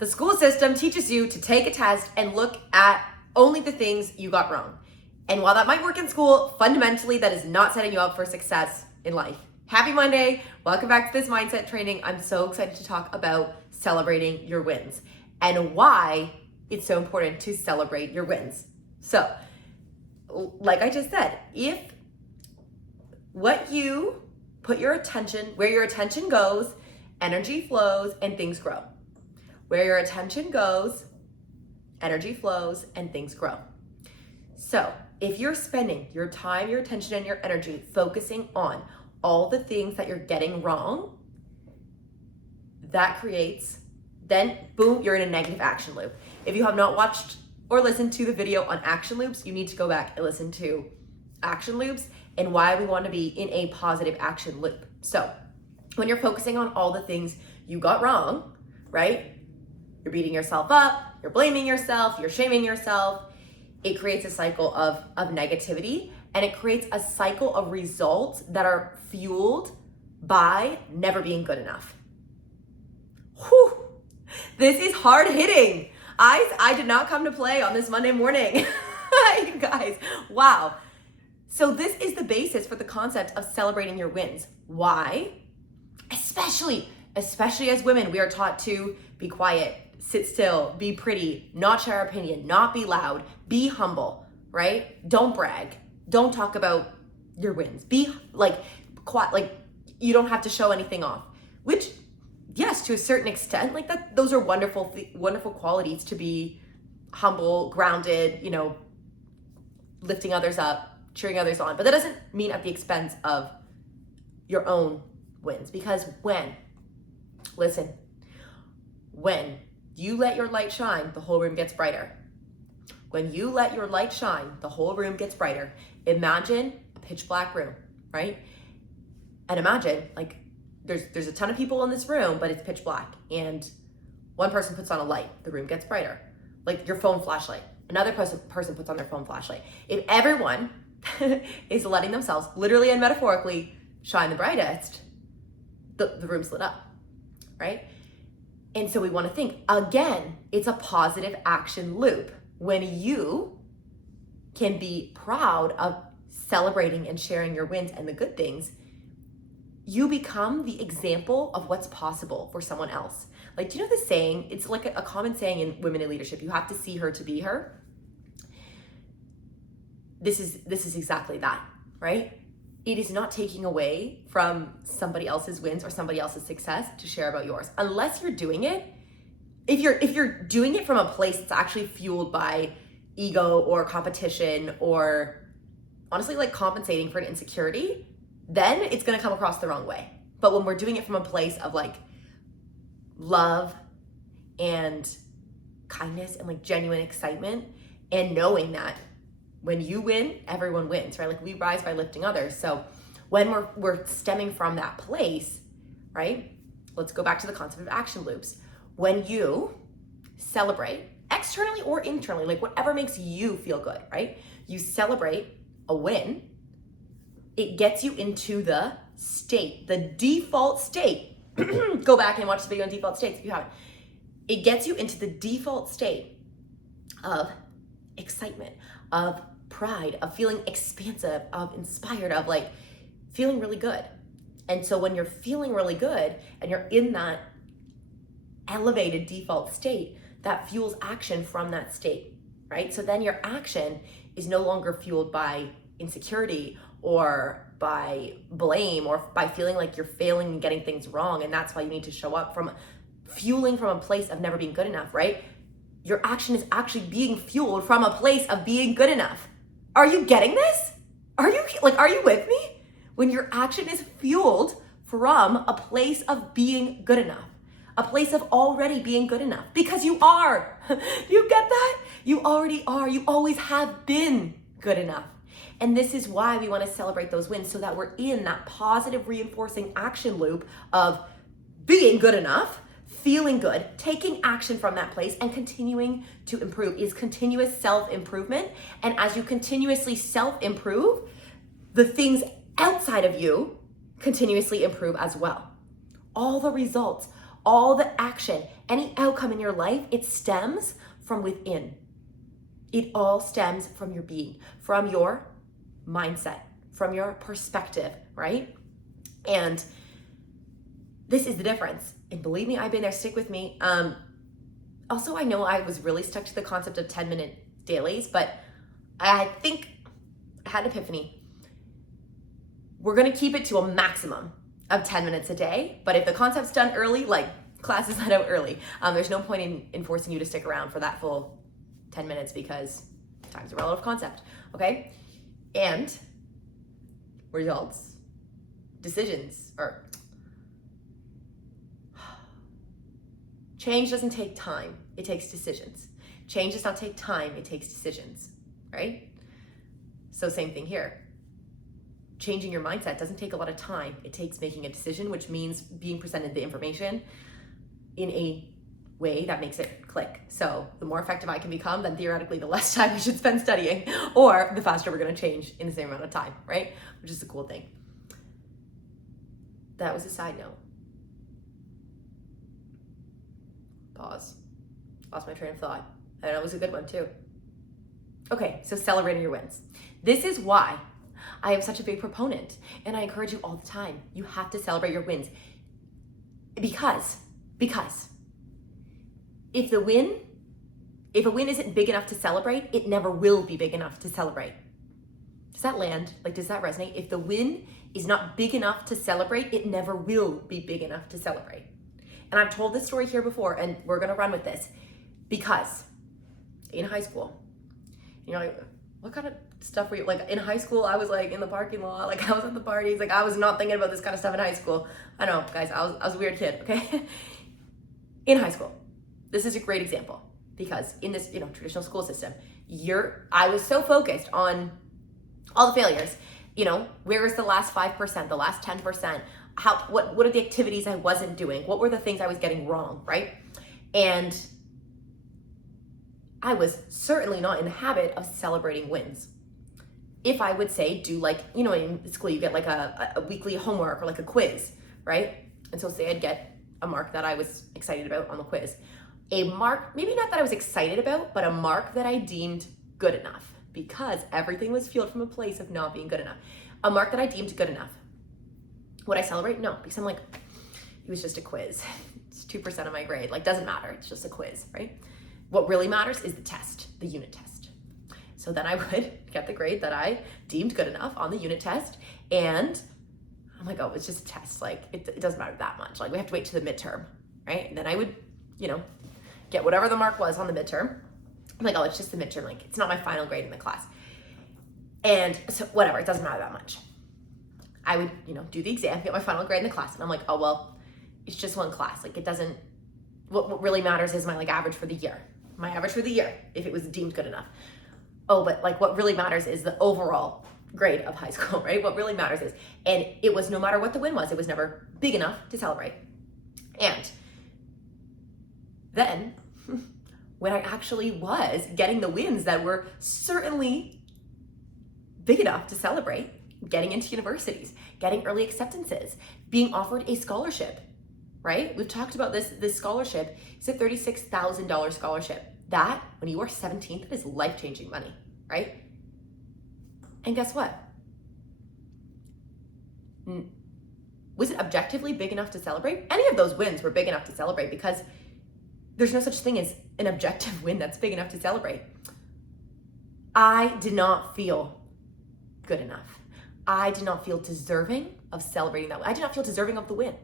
The school system teaches you to take a test and look at only the things you got wrong. And while that might work in school, fundamentally that is not setting you up for success in life. Happy Monday. Welcome back to this mindset training. I'm so excited to talk about celebrating your wins and why it's so important to celebrate your wins. So, like I just said, if what you put your attention, where your attention goes, energy flows and things grow. Where your attention goes, energy flows and things grow. So if you're spending your time, your attention, and your energy focusing on all the things that you're getting wrong, that creates, then boom, you're in a negative action loop. If you have not watched or listened to the video on action loops, you need to go back and listen to action loops and why we want to be in a positive action loop. So when you're focusing on all the things you got wrong, right? You're beating yourself up, you're blaming yourself, you're shaming yourself. It creates a cycle of negativity, and it creates a cycle of results that are fueled by never being good enough. Whew. This is hard hitting. I did not come to play on this Monday morning. You guys, wow. So this is the basis for the concept of celebrating your wins. Why? Especially as women, we are taught to be quiet, sit still, be pretty, not share our opinion, not be loud, be humble, right? Don't brag. Don't talk about your wins. Be quiet, you don't have to show anything off. Which, yes, to a certain extent, those are wonderful qualities, to be humble, grounded, lifting others up, cheering others on. But that doesn't mean at the expense of your own wins. Because when you let your light shine, the whole room gets brighter. When you let your light shine, the whole room gets brighter. Imagine a pitch black room, right? And imagine there's a ton of people in this room, but it's pitch black. And one person puts on a light, the room gets brighter. Like your phone flashlight. Another person puts on their phone flashlight. If everyone is letting themselves, literally and metaphorically, shine the brightest, the room's lit up, right? And so we want to think, again, it's a positive action loop. When you can be proud of celebrating and sharing your wins and the good things, you become the example of what's possible for someone else. Do you know the saying? It's like a common saying in women in leadership, you have to see her to be her. This is exactly that, right? It is not taking away from somebody else's wins or somebody else's success to share about yours. Unless you're doing it, if you're doing it from a place that's actually fueled by ego or competition or honestly compensating for an insecurity, then it's gonna come across the wrong way. But when we're doing it from a place of love and kindness and genuine excitement, and knowing that when you win, everyone wins, right? We rise by lifting others. So when we're stemming from that place, right? Let's go back to the concept of action loops. When you celebrate externally or internally, whatever makes you feel good, right? You celebrate a win, it gets you into the state, the default state. Go back and watch the video on default states if you haven't. It gets you into the default state of excitement, of pride, of feeling expansive, of inspired, of feeling really good. And so when you're feeling really good and you're in that elevated default state, that fuels action from that state, right? So then your action is no longer fueled by insecurity or by blame or by feeling like you're failing and getting things wrong. And that's why you need to show up from fueling from a place of never being good enough, right? Your action is actually being fueled from a place of being good enough. Are you getting this? Are you with me? When your action is fueled from a place of being good enough, a place of already being good enough, because you are. You get that? You already are. You always have been good enough. And this is why we want to celebrate those wins, so that we're in that positive reinforcing action loop of being good enough, feeling good, taking action from that place, and continuing to improve. Is continuous self-improvement. And as you continuously self-improve, the things outside of you continuously improve as well. All the results, all the action, any outcome in your life, it stems from within. It all stems from your being, from your mindset, from your perspective, right? And this is the difference. And believe me, I've been there, stick with me. Also, I know I was really stuck to the concept of 10-minute dailies, but I think I had an epiphany. We're gonna keep it to a maximum of 10 minutes a day, but if the concept's done early, like class is let out early, there's no point in forcing you to stick around for that full 10 minutes because time's a relative concept, okay? And results, decisions, or change doesn't take time, it takes decisions. Change does not take time, it takes decisions, right? So same thing here. Changing your mindset doesn't take a lot of time. It takes making a decision, which means being presented the information in a way that makes it click. So the more effective I can become, then theoretically the less time we should spend studying, or the faster we're gonna change in the same amount of time, right? Which is a cool thing. That was a side note. Pause. Lost my train of thought. And it was a good one too. Okay, so celebrating your wins. This is why I am such a big proponent, and I encourage you all the time. You have to celebrate your wins. Because if a win isn't big enough to celebrate, it never will be big enough to celebrate. Does that land? Like, does that resonate? If the win is not big enough to celebrate, it never will be big enough to celebrate. And I've told this story here before, and we're gonna run with this. Because in high school, you know, what kind of stuff were you, like in high school, I was like in the parking lot, like I was at the parties, like I was not thinking about this kind of stuff in high school. I know, guys, I was a weird kid, okay? In high school, this is a great example because in this, traditional school system, I was so focused on all the failures, where is the last 5%, the last 10%, what are the activities I wasn't doing? What were the things I was getting wrong, right? And I was certainly not in the habit of celebrating wins. If I would say, do like, in school you get like a weekly homework or like a quiz, right? And so say I'd get a mark that I was excited about on the quiz. A mark, maybe not that I was excited about, but a mark that I deemed good enough because everything was fueled from a place of not being good enough. A mark that I deemed good enough. Would I celebrate? No, because I'm like, it was just a quiz. It's 2% of my grade. Like, doesn't matter. It's just a quiz, right? What really matters is the test, the unit test. So then I would get the grade that I deemed good enough on the unit test. And I'm like, oh, it's just a test. Like, it doesn't matter that much. Like, we have to wait to the midterm, right? And then I would, get whatever the mark was on the midterm. I'm like, oh, it's just the midterm. Like, it's not my final grade in the class. And so whatever, it doesn't matter that much. I would, do the exam, get my final grade in the class. And I'm like, oh, well, it's just one class. Like, it doesn't, what really matters is my average for the year. My average for the year, if it was deemed good enough. Oh, but what really matters is the overall grade of high school, right? What really matters is, and it was no matter what the win was, it was never big enough to celebrate. And then when I actually was getting the wins that were certainly big enough to celebrate, getting into universities, getting early acceptances, being offered a scholarship, right? We've talked about this scholarship. It's a $36,000 scholarship. That, when you are 17, that is life-changing money, right? And guess what? Was it objectively big enough to celebrate? Any of those wins were big enough to celebrate because there's no such thing as an objective win that's big enough to celebrate. I did not feel good enough. I did not feel deserving of celebrating that. I did not feel deserving of the win.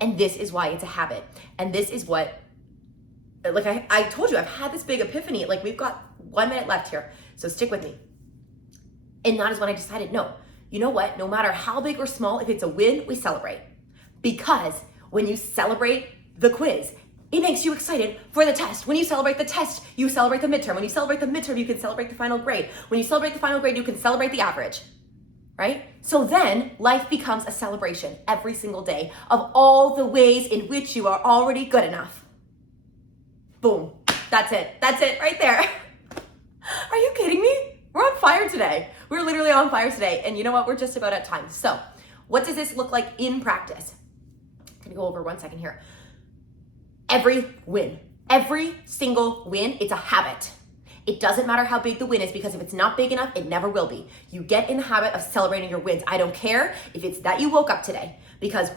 And this is why it's a habit. And this is what, like I told you, I've had this big epiphany. Like, we've got 1 minute left here, so stick with me. And that is when I decided, no, you know what? No matter how big or small, if it's a win, we celebrate. Because when you celebrate the quiz, it makes you excited for the test. When you celebrate the test, you celebrate the midterm. When you celebrate the midterm, you can celebrate the final grade. When you celebrate the final grade, you can celebrate the average, right? So then life becomes a celebration every single day of all the ways in which you are already good enough. Boom. That's it. That's it right there. Are you kidding me? We're on fire today. We're literally on fire today. And you know what? We're just about at time. So what does this look like in practice? I'm gonna go over 1 second here. every win, every single win, it's a habit. It doesn't matter how big the win is, because if it's not big enough, it never will be. You get in the habit of celebrating your wins. I don't care if it's that you woke up today, because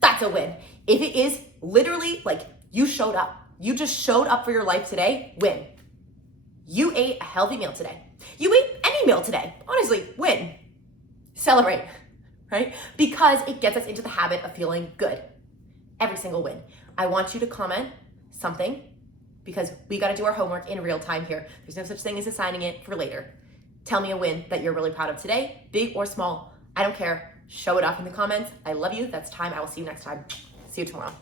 that's a win. If it is literally like you showed up, you just showed up for your life today, win. You ate a healthy meal today. You ate any meal today, honestly, win. Celebrate, right? Because it gets us into the habit of feeling good. Every single win. I want you to comment something, because we got to do our homework in real time here. There's no such thing as assigning it for later. Tell me a win that you're really proud of today, big or small. I don't care. Show it off in the comments. I love you. That's time. I will see you next time. See you tomorrow.